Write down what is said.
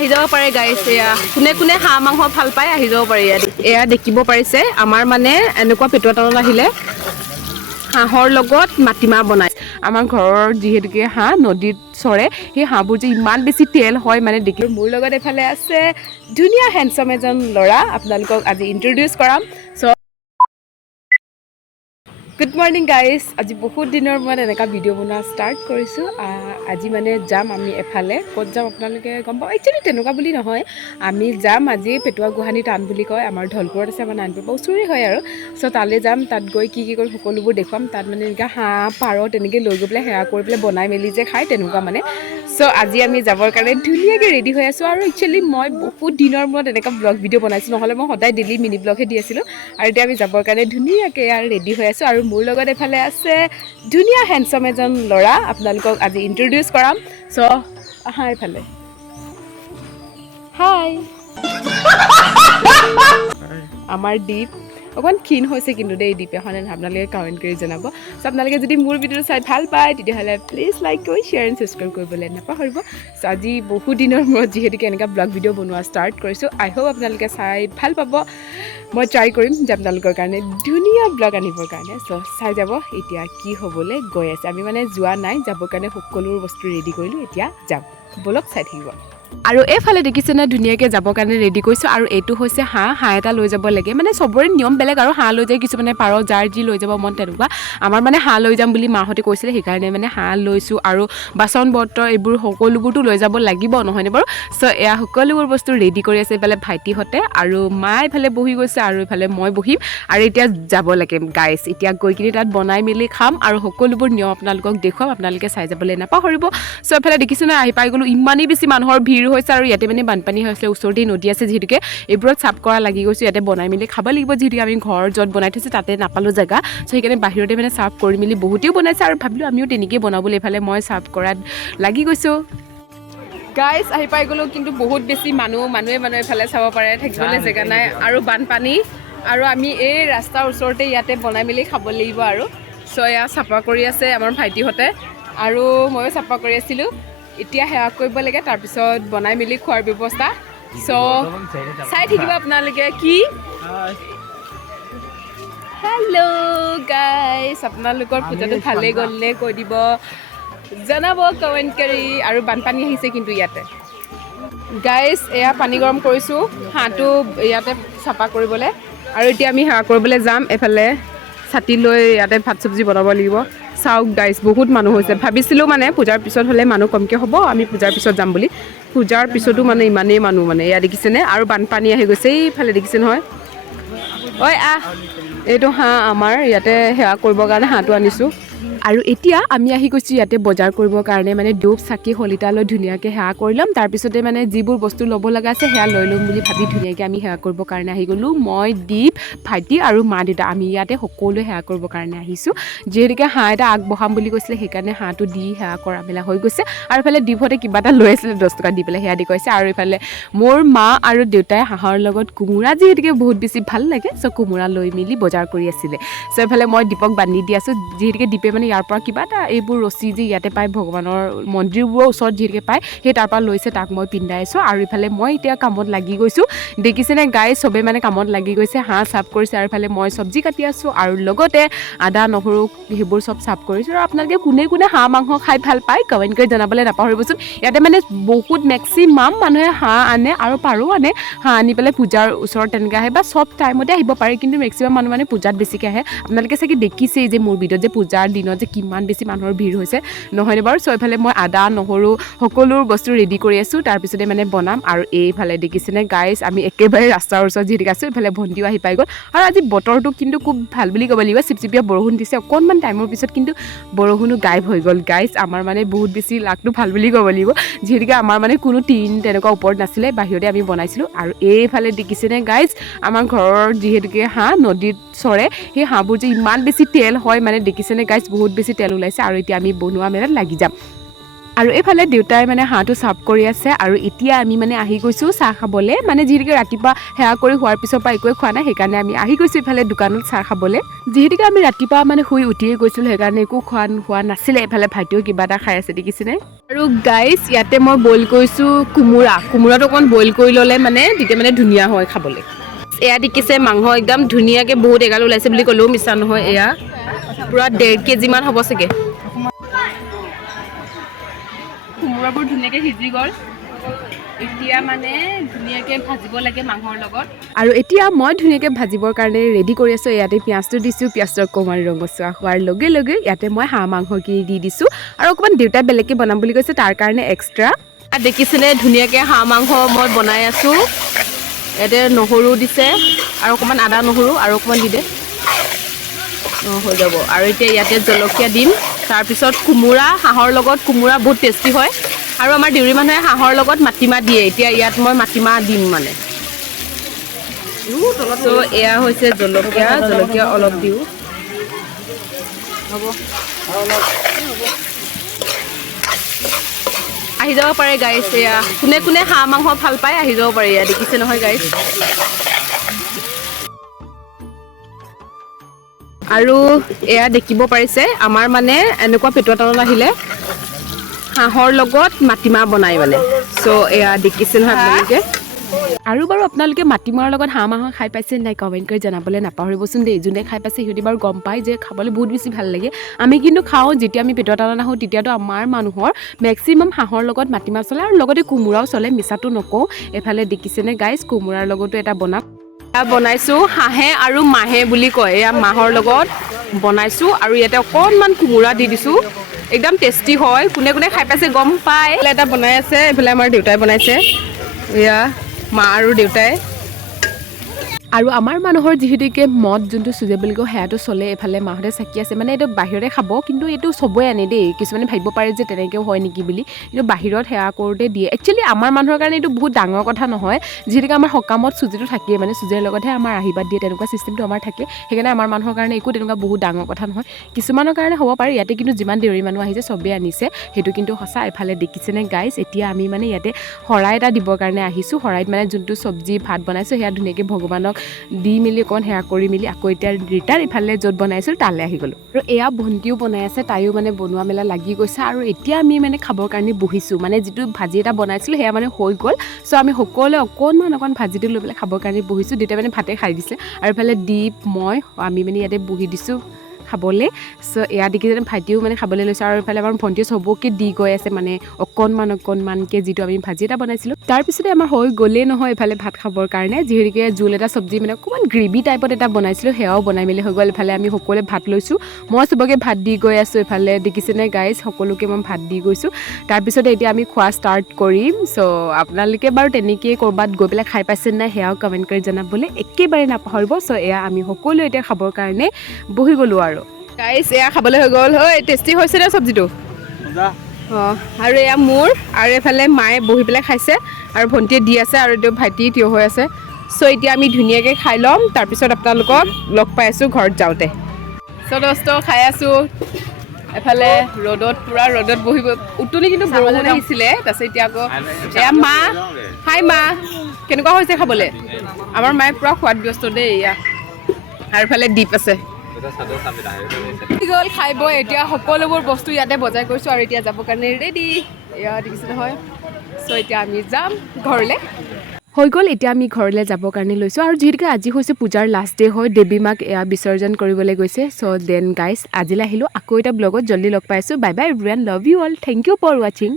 আহি যাব পাৰে গাইছ এয়া কোনে কোনে হাঁহ মাংস ভাল পায় আহি যাব পাৰে এয়া দেখিব পাৰিছে আমাৰ মানে এনেকুৱা পেটুৱা তলত আহিলে হাঁহৰ লগত মাটিমাহ বনাই আমাৰ ঘৰৰ যিহেতুকে হাঁহ নদীত চৰে সেই হাঁহবোৰ যে ইমান বেছি তেল হয় মানে দেখি মোৰ লগত এফালে আছে ধুনীয়া হেণ্ডচাম এজন ল'ৰা আপোনালোকক আজি ইন্ট্ৰডিউচ কৰাম চ' গুড মৰ্ণিং গাইজ আজি বহুত দিনৰ মূৰত এনেকুৱা ভিডিঅ' বনোৱা ষ্টাৰ্ট কৰিছোঁ আজি মানে যাম আমি এফালে ক'ত যাম আপোনালোকে গম পাব একচুৱেলি তেনেকুৱা বুলি নহয় আমি যাম আজি পেটুৱা গোহানি টান বুলি কয় আমাৰ ঢলপুৰত আছে আমাৰ নাৰায়ণপুৰৰ পৰা ওচৰে হয় আৰু চ' তালৈ যাম তাত গৈ কি কৰিম সকলোবোৰ দেখুৱাম তাত মানে এনেকুৱা হাঁহ পাৰ তেনেকৈ লৈ গৈ পেলাই সেৱা কৰি পেলাই বনাই মেলি যে খায় তেনেকুৱা মানে চ' আজি আমি যাবৰ কাৰণে ধুনীয়াকৈ ৰেডি হৈ আছোঁ আৰু একচুৱেলি মই বহুত দিনৰ মূৰত এনেকুৱা ব্লগ ভিডিঅ' বনাইছোঁ নহ'লে মই সদায় ডেইলি মিনি ব্লগহে দি আছিলোঁ আৰু এতিয়া আমি যাবৰ কাৰণে ধুনীয়াকৈ আৰু ৰেডি হৈ আছোঁ আৰু মোৰ লগত এফালে আছে ধুনীয়া হেণ্ডচাম এজন ল'ৰা আপোনালোকক আজি ইন্ট্ৰডিউচ কৰাম চ' আহা এফালে হাই আমাৰ দ্বীপ অকণমান ক্ষীণ হৈছে কিন্তু দেই দ্বীপ এখনে আপোনালোকে কমেণ্ট কৰি জনাব চ' আপোনালোকে যদি মোৰ ভিডিঅ'টো চাই ভাল পায় তেতিয়াহ'লে প্লিজ লাইক কৰি শ্বেয়াৰ এণ্ড ছাবস্ক্ৰাইব কৰিবলৈ নাপাহৰিব চ' আজি বহু দিনৰ মূৰত যিহেতুকে এনেকুৱা ব্লগ ভিডিঅ' বনোৱা ষ্টাৰ্ট কৰিছোঁ আই হোপ আপোনালোকে চাই ভাল পাব মই ট্ৰাই কৰিম যে আপোনালোকৰ কাৰণে ধুনীয়া ব্লগ আনিবৰ কাৰণে চ' চাই যাব এতিয়া কি হ'বলৈ গৈ আছে আমি মানে যোৱা নাই যাবৰ কাৰণে সকলো বস্তু ৰেডি কৰিলোঁ এতিয়া যাম ব'লক চাই থাকিব আৰু এইফালে দেখিছে নে ধুনীয়াকৈ যাবৰ কাৰণে ৰেডি কৰিছোঁ আৰু এইটো হৈছে হাঁহ এটা লৈ যাব লাগে মানে চবৰে নিয়ম বেলেগ আৰু হাঁহ লৈ যায় কিছুমানে পাৰ যাৰ যি লৈ যাব মন তেনেকুৱা আমাৰ মানে হাঁহ লৈ যাম বুলি মাহঁতে কৈছিলে সেইকাৰণে মানে হাঁহ লৈছোঁ আৰু বাচন বৰ্তন এইবোৰ সকলোবোৰতো লৈ যাব লাগিব নহয়নে বাৰু চ' এয়া সকলোবোৰ বস্তু ৰেডি কৰি আছে এইফালে ভাইটিহঁতে আৰু মা এইফালে বহি গৈছে আৰু এইফালে মই বহিম আৰু এতিয়া যাব লাগে গাইছ এতিয়া গৈ কিনি তাত বনাই মেলি খাম আৰু সকলোবোৰ নিয়ম আপোনালোকক দেখুৱাম আপোনালোকে চাই যাবলৈ নাপাহৰিব চ' এইফালে দেখিছোঁ নে আহি পাই গ'লোঁ ইমানেই বেছি মানুহৰ ভিৰ হৈছে আৰু ইয়াতে মানে বানপানী হৈছে ওচৰতেই নদী আছে যিহেতুকে এইবোৰত চাফ কৰা লাগি গৈছোঁ ইয়াতে বনাই মেলি খাব লাগিব যিহেতুকে আমি ঘৰ য'ত বনাই থৈছোঁ তাতে নাপালোঁ জেগা চ' সেইকাৰণে বাহিৰতে মানে চাফ কৰি মেলি বহুতেও বনাইছে আৰু ভাবিলোঁ আমিও তেনেকৈ বনাবলৈ এইফালে মই চাফ কৰাত লাগি গৈছোঁ গাইছ আহি পাই গ'লোঁ কিন্তু বহুত বেছি মানুহে এইফালে চাব পাৰে থাকিবলৈ জেগা নাই আৰু বানপানী আৰু আমি এই ৰাস্তাৰ ওচৰতে ইয়াতে বনাই মেলি খাব লাগিব আৰু চ' এয়া চাফা কৰি আছে আমাৰ ভাইটিহঁতে আৰু ময়ো চাফা কৰি আছিলোঁ এতিয়া সেৱা কৰিব লাগে তাৰপিছত বনাই মেলি খোৱাৰ ব্যৱস্থা চ' চাই থাকিব আপোনালোকে কি হেল্ল' গাইছ আপোনালোকৰ পূজাটো ভালেই গ'লনে কৈ দিব জনাব কমেণ্ট কৰি আৰু বানপানী আহিছে কিন্তু ইয়াতে গাইছ এয়া পানী গৰম কৰিছোঁ হাঁহটো ইয়াতে চাফা কৰিবলৈ আৰু এতিয়া আমি সেৱা কৰিবলৈ যাম এফালে ছাতি লৈ ইয়াতে ভাত চব্জি বনাব লাগিব চাওক গাইছ বহুত মানুহ হৈছে ভাবিছিলোঁ মানে পূজাৰ পিছত হ'লে মানুহ কমকৈ হ'ব আমি পূজাৰ পিছত যাম বুলি পূজাৰ পিছতো মানে ইমানেই মানুহ মানে এয়া দেখিছেনে আৰু বানপানী আহি গৈছে এইফালে দেখিছে নহয় ঐ এইটো হাঁহ আমাৰ ইয়াতে সেৱা কৰিবৰ কাৰণে হাঁহটো আনিছোঁ আৰু এতিয়া আমি আহি গৈছোঁ ইয়াতে বজাৰ কৰিবৰ কাৰণে মানে ধূপ চাকি শলিতা লৈ ধুনীয়াকৈ সেৱা কৰি ল'ম তাৰপিছতে মানে যিবোৰ বস্তু ল'ব লগা আছে সেয়া লৈ ল'ম বুলি ভাবি ধুনীয়াকৈ আমি সেৱা কৰিবৰ কাৰণে আহি গ'লোঁ মই দীপ ভাইটি আৰু মা দেউতা আমি ইয়াতে সকলোৱে সেৱা কৰিবৰ কাৰণে আহিছোঁ যিহেতুকে হাঁহ এটা আগবঢ়াম বুলি কৈছিলে সেইকাৰণে হাঁহটো দি সেৱা কৰা মেলা হৈ গৈছে আৰু ইফালে দীপহঁতে কিবা এটা লৈ আছিলে 10 টকা দি পেলাই সেয়া দি কৈছে আৰু ইফালে মোৰ মা আৰু দেউতাই হাঁহৰ লগত কোমোৰা যিহেতুকে বহুত বেছি ভাল লাগে চ' কোমোৰা লৈ মেলি বজাৰ কৰি আছিলে চ' এইফালে মই দীপক বান্ধি দি আছোঁ যিহেতুকে দীপে মানে ইয়াৰ পৰা কিবা এটা এইবোৰ ৰছী যে ইয়াতে পায় ভগৱানৰ মন্দিৰবোৰৰ ওচৰত যিহেতুকে পায় সেই তাৰ পৰা লৈছে তাক মই পিন্ধাই আছোঁ আৰু ইফালে মই এতিয়া কামত লাগি গৈছোঁ দেখিছেনে গাই চবে মানে কামত লাগি গৈছে হাঁহ চাফ কৰিছে আৰু ইফালে মই চব্জি কাটি আছোঁ আৰু লগতে আদা নহৰু সেইবোৰ চব চাফ কৰিছোঁ আৰু আপোনালোকে কোনে কোনে হাঁহ মাংস খাই ভাল পায় কমেণ্ট কৰি জনাবলৈ নাপাহৰিবচোন ইয়াতে মানে বহুত মেক্সিমাম মানুহে হাঁহ আনে আৰু পাৰো আনে হাঁহ আনি পেলাই পূজাৰ ওচৰত তেনেকৈ আহে বা চব টাইমতে আহিব পাৰে কিন্তু মেক্সিমাম মানুহ মানে পূজাত বেছিকৈ আহে আপোনালোকে চাগে দেখিছেই যে মোৰ ভিডিঅ'ত যে পূজাৰ দিনত যে কিমান বেছি মানুহৰ ভিৰ হৈছে নহয়নে বাৰু চ' এইফালে মই আদা নহৰু সকলো বস্তু ৰেডি কৰি আছোঁ তাৰপিছতে মানে বনাম আৰু এইফালে দেখিছেনে গাইছ আমি একেবাৰে ৰাস্তাৰ ওচৰত যিহেতুকে আছোঁ এইফালে ভণ্টিও আহি পাই গ'ল আৰু আজি বতৰটো কিন্তু খুব ভাল বুলি ক'ব লাগিব চিপচিপীয়া বৰষুণ দিছে অকণমান টাইমৰ পিছত কিন্তু বৰষুণো গায়ব হৈ গ'ল গাইছ আমাৰ মানে বহুত বেছি লাকটো ভাল বুলি ক'ব লাগিব যিহেতুকে আমাৰ মানে কোনো টিন তেনেকুৱা ওপৰত নাছিলে বাহিৰতে আমি বনাইছিলোঁ আৰু এইফালে দেখিছেনে গাইছ আমাৰ ঘৰৰ যিহেতুকে হাঁহ নদীত চৰে সেই হাঁহবোৰ যে ইমান বেছি তেল হয় মানে দেখিছেনে গাইছ বহুত বেছি তেল ওলাইছে আৰু এতিয়া আমি বনোৱা মেলাত লাগি যাম আৰু এইফালে দেউতাই মানে হাঁহটো চাফ কৰি আছে আৰু এতিয়া আমি মানে আহি গৈছোঁ চাহ খাবলৈ মানে যিহেতুকে ৰাতিপুৱা সেৱা কৰি হোৱাৰ পিছৰ পৰা একোৱে খোৱা নাই সেইকাৰণে আমি আহি গৈছোঁ এইফালে দোকানত চাহ খাবলৈ যিহেতুকে আমি ৰাতিপুৱা মানে শুই উঠিয়ে গৈছিলোঁ সেইকাৰণে একো হোৱা নাছিলে এইফালে ভাইটিও কিবা এটা খাই আছে দেখিছেনে আৰু গাইজ ইয়াতে মই বইল কৰিছোঁ কোমোৰাটো অকণমান বইল কৰি ল'লে মানে তেতিয়া মানে ধুনীয়া হয় খাবলৈ এয়া দেখিছে মাংস একদম ধুনীয়াকৈ বহুত এগাল ওলাইছে বুলি ক'লেও মিছা নহয় এয়া পূৰা 1.5 কেজিমান হ'ব চাগে কোমোৰাবোৰ ধুনীয়াকৈ সিজি গ'ল এতিয়া মানে ধুনীয়াকৈ ভাজিব লাগে মাংসৰ লগত আৰু এতিয়া মই ধুনীয়াকৈ ভাজিবৰ কাৰণে ৰেডি কৰি আছোঁ ইয়াতে পিঁয়াজটো দিছোঁ পিঁয়াজটো অকণমান ৰঙচুৱা হোৱাৰ লগে লগে ইয়াতে মই হাঁহ মাংসখিনি দি দিছোঁ আৰু অকণমান দেউতাই বেলেগকৈ বনাম বুলি কৈছে তাৰ কাৰণে এক্সট্ৰা দেখিছেনে ধুনীয়াকৈ হাঁহ মাংস মই বনাই আছোঁ ইয়াতে নহৰু দিছে আৰু অকণমান আদা নহৰু আৰু অকণমান দি দে হৈ যাব আৰু এতিয়া ইয়াতে জলকীয়া দিম তাৰপিছত কোমোৰা হাঁহৰ লগত কোমোৰা বহুত টেষ্টি হয় আৰু আমাৰ দেউৰী মানুহে হাঁহৰ লগত মাটিমাহ দিয়ে এতিয়া ইয়াত মই মাটিমাহ দিম মানে ত' এয়া হৈছে জলকীয়া অলপ দিওঁ হ'ব আহি যাব পাৰে গাইছ এয়া কোনে কোনে হাঁহ মাংস ভাল পায় আহি যাব পাৰে এয়া দেখিছে নহয় গাইছ আৰু এয়া দেখিব পাৰিছে আমাৰ মানে এনেকুৱা পেটৰ তলত আহিলে হাঁহৰ লগত মাটিমাহ বনাই মানে চ' এয়া দেখিছে নহয় আপোনালোকে আৰু বাৰু আপোনালোকে মাটিমাহৰ লগত হাঁহ মাংস খাই পাইছে নাই কমেণ্ট কৰি জনাবলৈ নাপাহৰিবচোন দেই যোনে খাই পাইছে সিহঁতি বাৰু গম পায় যে খাবলৈ বহুত বেছি ভাল লাগে আমি কিন্তু খাওঁ যেতিয়া আমি পেটৰ তলত আহোঁ তেতিয়াতো আমাৰ মানুহৰ মেক্সিমাম হাঁহৰ লগত মাটিমাহ চলে আৰু লগতে কোমোৰাও চলে মিছাটো নকওঁ এইফালে দেখিছেনে গাইজ কোমোৰাৰ লগতো এটা বনাইছোঁ হাঁহে আৰু মাহে বুলি কয় এয়া মাহৰ লগত বনাইছোঁ আৰু ইয়াতে অকণমান কোমোৰা দি দিছোঁ একদম টেষ্টি হয় কোনে কোনে খাই পাইছে গম পায় এটা বনাই আছে এইফালে আমাৰ দেউতাই বনাইছে এয়া মা আৰু দেউতাই আৰু আমাৰ মানুহৰ যিহেতুকে মদ যোনটো চুজে বুলি কয় সেয়াটো চলে এইফালে মাহঁতে চাকি আছে মানে এইটো বাহিৰতে খাব কিন্তু এইটো চবৰে আনে দেই কিছুমানে ভাবিব পাৰে যে তেনেকৈও হয় নেকি বুলি কিন্তু বাহিৰত সেৱা কৰোঁতে দিয়ে একচুৱেলি আমাৰ মানুহৰ কাৰণে এইটো বহুত ডাঙৰ কথা নহয় যিহেতুকে আমাৰ সকামত চুজিটো থাকেই মানে চুজিৰ লগতহে আমাৰ আশীৰ্বাদ দিয়ে তেনেকুৱা চিষ্টেমটো আমাৰ থাকে সেইকাৰণে আমাৰ মানুহৰ কাৰণে একো তেনেকুৱা বহুত ডাঙৰ কথা নহয় কিছুমানৰ কাৰণে হ'ব পাৰে ইয়াতে কিন্তু যিমান দেউৰী মানুহ আহিছে চবেই আনিছে সেইটো কিন্তু সঁচা এফালে দেখিছেনে গাইজ এতিয়া আমি মানে ইয়াতে শৰাই এটা দিবৰ কাৰণে আহিছোঁ শৰাইত মানে যোনটো চব্জি ভাত বনাইছোঁ সেয়া ধুনীয়াকৈ ভগৱানক দি মেলি অকণ সেয়া কৰি মেলি আকৌ এতিয়া ৰিটাৰ্ণ ইফালে য'ত বনাইছিলোঁ তালৈ আহি গ'লোঁ আৰু এয়া ভণ্টিও বনাই আছে তাইও মানে বনোৱা মেলা লাগি গৈছে আৰু এতিয়া আমি মানে খাবৰ কাৰণে বহিছোঁ মানে যিটো ভাজি এটা বনাইছিলোঁ সেয়া মানে হৈ গ'ল চ' আমি সকলোৱে অকণ ভাজিটো লৈ পেলাই খাবৰ কাৰণে বহিছোঁ দেউতাই মানে ভাতে খাই দিছে আৰু ইফালে দীপ মই আমি মানে ইয়াতে বহি দিছোঁ খাবলৈ চ' এয়া দেখি যেন ভাইটিও মানে খাবলৈ লৈছে আৰু ইফালে আমাৰ ভণ্টিও চবকে দি গৈ আছে মানে অকণমানকৈ যিটো আমি ভাজি এটা বনাইছিলোঁ তাৰপিছতে আমাৰ হৈ গ'লেই নহয় ইফালে ভাত খাবৰ কাৰণে যিহেতুকে জোল এটা চব্জি মানে অকণমান গ্ৰেভি টাইপত এটা বনাইছিলোঁ সেয়াও বনাই মেলি হৈ গ'ল ইফালে আমি সকলোৱে ভাত লৈছোঁ মই চবকে ভাত দি গৈ আছোঁ ইফালে দেখিছেনে গাইজ সকলোকে মই ভাত দি গৈছোঁ তাৰপিছতে এতিয়া আমি খোৱা ষ্টাৰ্ট কৰিম চ' আপোনালোকে বাৰু তেনেকৈয়ে ক'ৰবাত গৈ পেলাই খাই পাইছে নাই সেয়াও কমেণ্ট কৰি জনাবলৈ একেবাৰে নাপাহৰিব চ' এয়া আমি সকলোৱে এতিয়া খাবৰ কাৰণে বহি গ'লোঁ আৰু গাইজ এয়া খাবলৈ হৈ গ'ল হয় টেষ্টি হৈছে নে চব্জিটো অঁ আৰু এয়া মোৰ আৰু এইফালে মায়ে বহি পেলাই খাইছে আৰু ভণ্টিয়ে দি আছে আৰু এতিয়া ভাইটি থিয় হৈ আছে চ' এতিয়া আমি ধুনীয়াকৈ খাই ল'ম তাৰপিছত আপোনালোকক লগ পাই আছোঁ ঘৰত যাওঁতে চ' দোস্ত খাই আছোঁ এফালে পূৰা ৰ'দত বহিব উতলি কিন্তু বৰষুণ আহিছিলে তাৰপিছত এতিয়া আকৌ এয়া মা হাই মা কেনেকুৱা হৈছে খাবলৈ আমাৰ মায়ে পূৰা সোৱাদগ্ৰস্ত দেই এয়া আৰু ইফালে দীপ আছে গ'ল খাই বৈ এতিয়া সকলোবোৰ বস্তু ইয়াতে বজাৰ কৰিছোঁ আৰু এতিয়া যাবৰ কাৰণে ৰেডি এয়া দেখিছোঁ নহয় চ' এতিয়া আমি যাম ঘৰলৈ হৈ গ'ল এতিয়া আমি ঘৰলৈ যাবৰ কাৰণে লৈছোঁ আৰু যিহেতুকে আজি হৈছে পূজাৰ লাষ্ট ডে হয় দেৱী মাক এয়া বিসৰ্জন কৰিবলৈ গৈছে চ' দেন গাইজ আজিলৈ আহিলোঁ আকৌ এটা ব্লগত জল্দি লগ পাইছোঁ bye bye everyone love you all thank you for ৱাচিং